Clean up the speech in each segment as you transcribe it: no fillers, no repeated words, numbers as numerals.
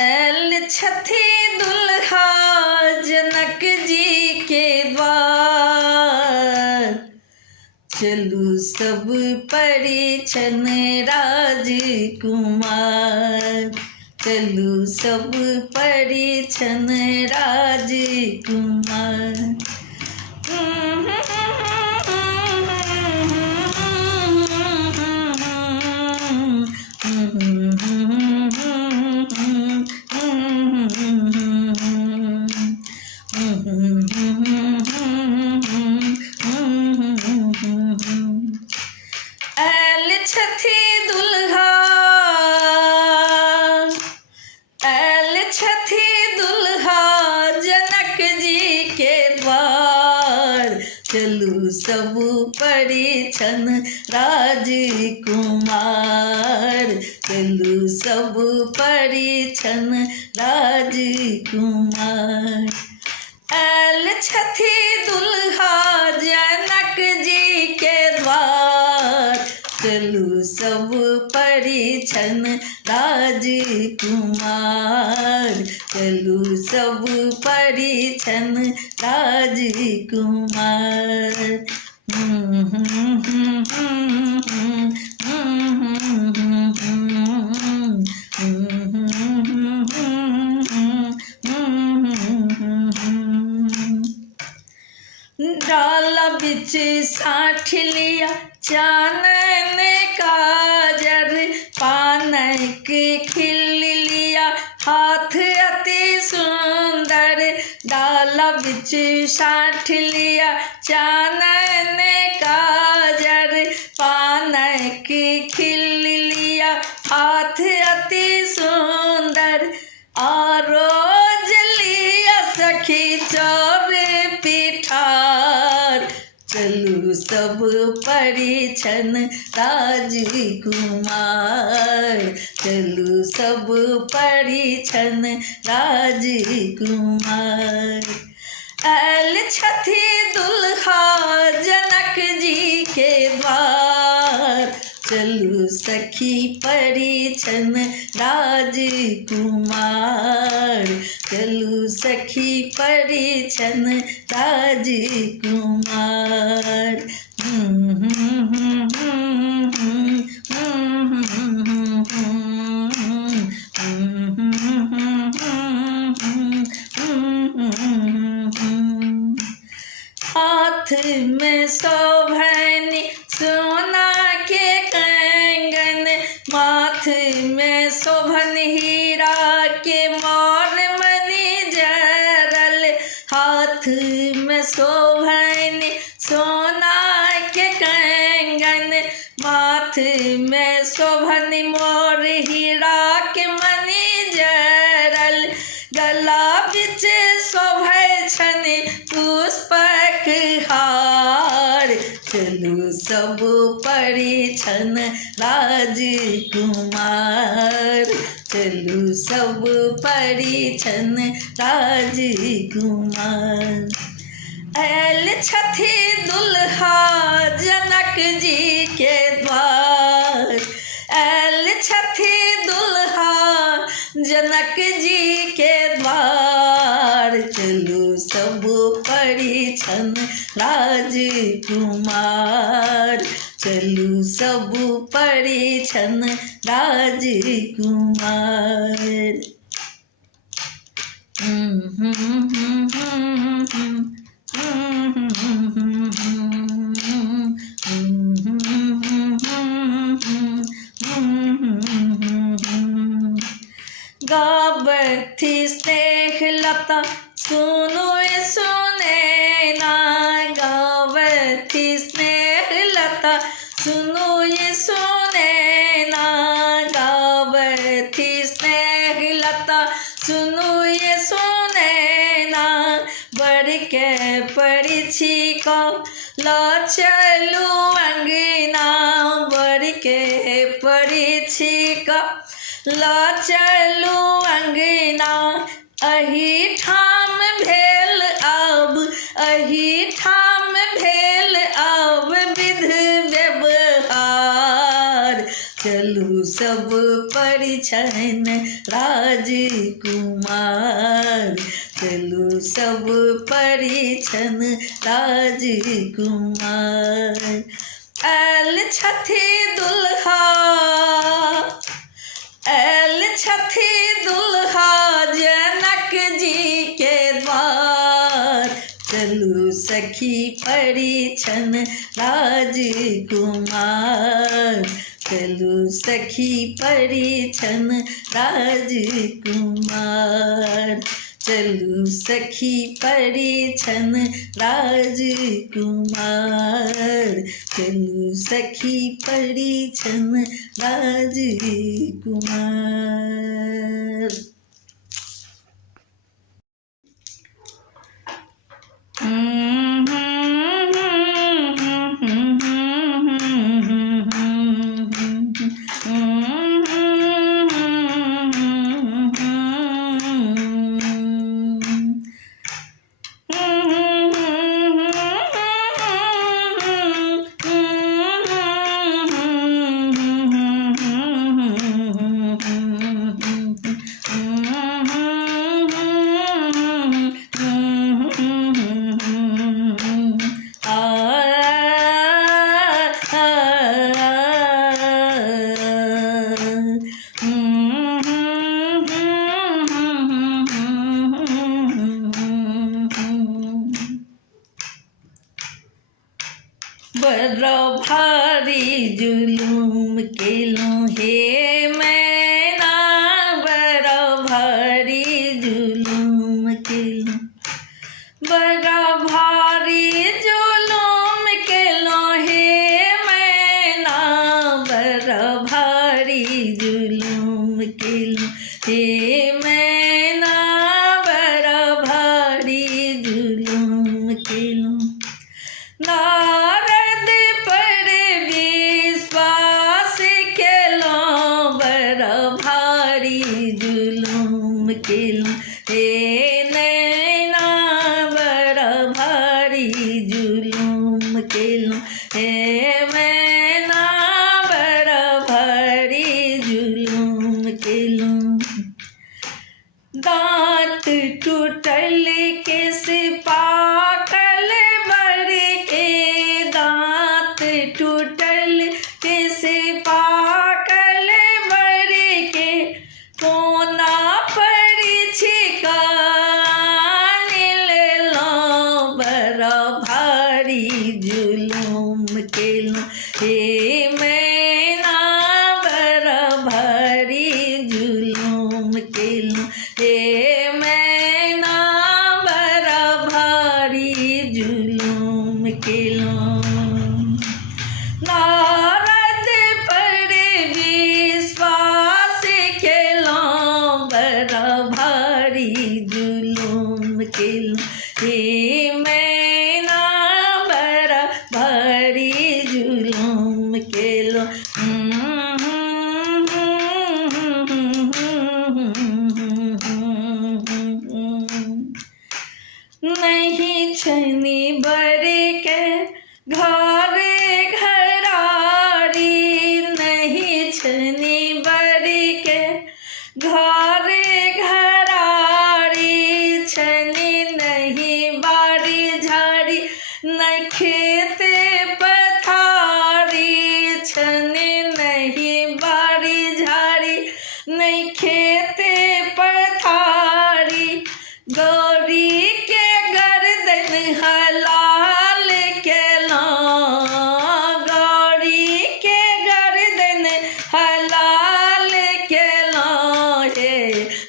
ऐल छथि दुल्हा जनक जी के द्वार। चलू सब परिछन राजकुमार, चलू सब परिछन राजकुमार। ऐल छथि दुल्हा, ऐल छथि दुल्हा जनक जी के द्वार। चलू सब परिछन राजकुमार, चलू सब परिछन राजकुमार। ऐल छथि दुल्हा जनक जी के द्वार। चलू सब परिछन राजकुमार, चलू सब परिछन राजकुमार। डाला बिच साठ लिया चानन काजर, पानक खिल लिया हाथ अति सुंदर। डाला बिच साठ लिया चानन काजर, पानक खिल लिया हाथ अति सुंदर। आरोज लिया सखी चौर पिठार। चलू सब परिछन राजकुमार, चलू सब परिछन राजकुमार। ऐल छथि दुल्हा जनक जी के द्वार। चलू सखी परिछन राजकुमार, चलू सखी परिछन राजकुमार। हाथ में शोभनी सोना के कंगन, माथ में शोभन हीरा के मोर मणि जरल। हाथ में शोभनी सोना के कंगन, माथ में शोभन मोर हीरा के मणि जरल। गला बिच शोभै छनि पुष्पक हार। चलू सब परिछन राजकुमार, चलू सब परिछन राजकुमार। ऐल छथि दुल्हा जनक जी के द्वार। ऐल छथि दुल्हा जनक जी के द्वार। चलू सब परिछन राजकुमार, चलू सब परिछन राजकुमार। गावथी स्नेह लता सुनो सुनैना। गावथी स्नेह लता सुनो सुनैना। गावथी स्नेह लता सुनो सुनैना। बढ़ के परिछी को ला चलू अंगना। बढ़ के परिछी का ला चलू अंगना। अही ठाम भेल अब, अही ठाम भेल अब विध व्यवहार। चलू सब परिछन राजकुमार, चलू सब परिछन राजकुमार। आयल छथि दुल्हा, आयल छथि दुल्हा जनक जी के द्वार, चलू सखी परिछन राजकुमार, चलू सखी परिछन राजकुमार, चलू सखी परिछन राजकुमार, चलू सखी परिछन राजकुमार। बड़ा भारी जुलूम केलूं हे मैना, बड़ा भारी जुलूम केलूं, बड़ा भारी जुलूम केलूं हे मैना, बड़ा भारी जुलूम केलूं हे मैना, बड़ा भारी जुलूम केलूं। नारद पर विश्वास केलूं, बड़ा भारी जुलूम केलूं हे नैना, बड़ा भारी जुलूम केलूं हे मैना, बड़ा भारी जुलूम केलूं। दांत टूटल केस पाकल बर के, दांत टूटल केस पाकल बर के, कोना परिछिका लेलौं, बड़ा भारी जुलूम केलूं हे मैना, बड़ा भारी जुलूम केलूं हे मैना, बड़ा भारी जुलूम केलूं। नारद पर विश्वास केलूं, बड़ा भारी जुलूम केलूं हे मैना, बड़ा भारी जुलूम केलूं। नहीं छनी बर के घर घरारी, नहीं छनी बर के घर घरारी, छनी नहीं बारी झाड़ी न खेत पथारी, छनी नहीं बारी झाड़ी नहीं खेत पथारी, गौरी के गर्दन हलाल केलौं, गौरी के गर्दन हलाल केलौं हे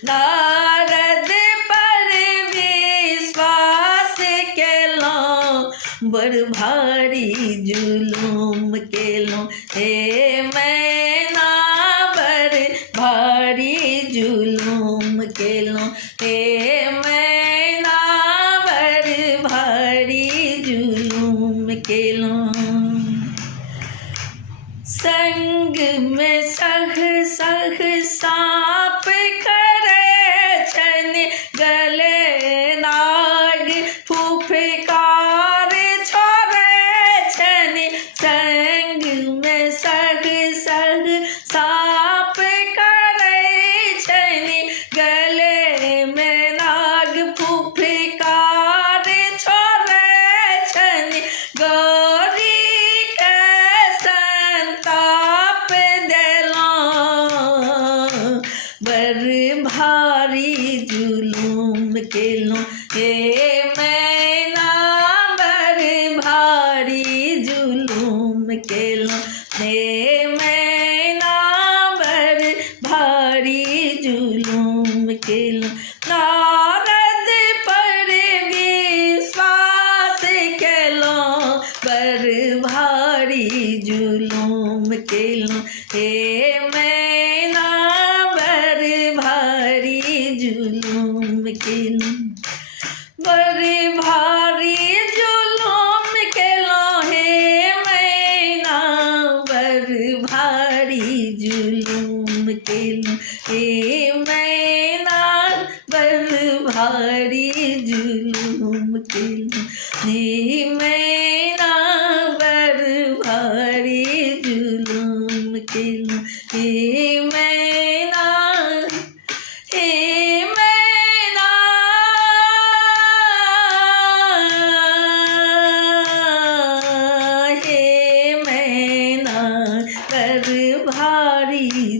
नारद पर विश्वास केलौं, बड़ भारी जुलूम केलूं हे मैना, बड़ भारी जुलूम केलूं हे मैना, बड़ भारी जुलूम केलूं। संग में सह सह साप करे छन, गले नाग फुफकार छोड़े छन, संग में सह सह साप करे छनि गले में नाग फुफकार छोड़े छनि गौरी के संताप देलौं बड़ भारी जुलूम केलौं हे मैना बड़ भारी जुलूम केलौं हे मैना बड़ भारी जुलूम केलौं नारद पर विश्वास केलौं बड़ भारी जुलूम केलौं हे मैना बड़ भारी जुलूम केलौं बड़ भारी जुलूम केलौं हे मैना बड़ भारी जुलूम केलौं हे मैना बड़ भारी जुलूम केलौं हे मैना बड़ भारी जुलूम केलौं हे मैना हे मैना हे मैना बड़ भारी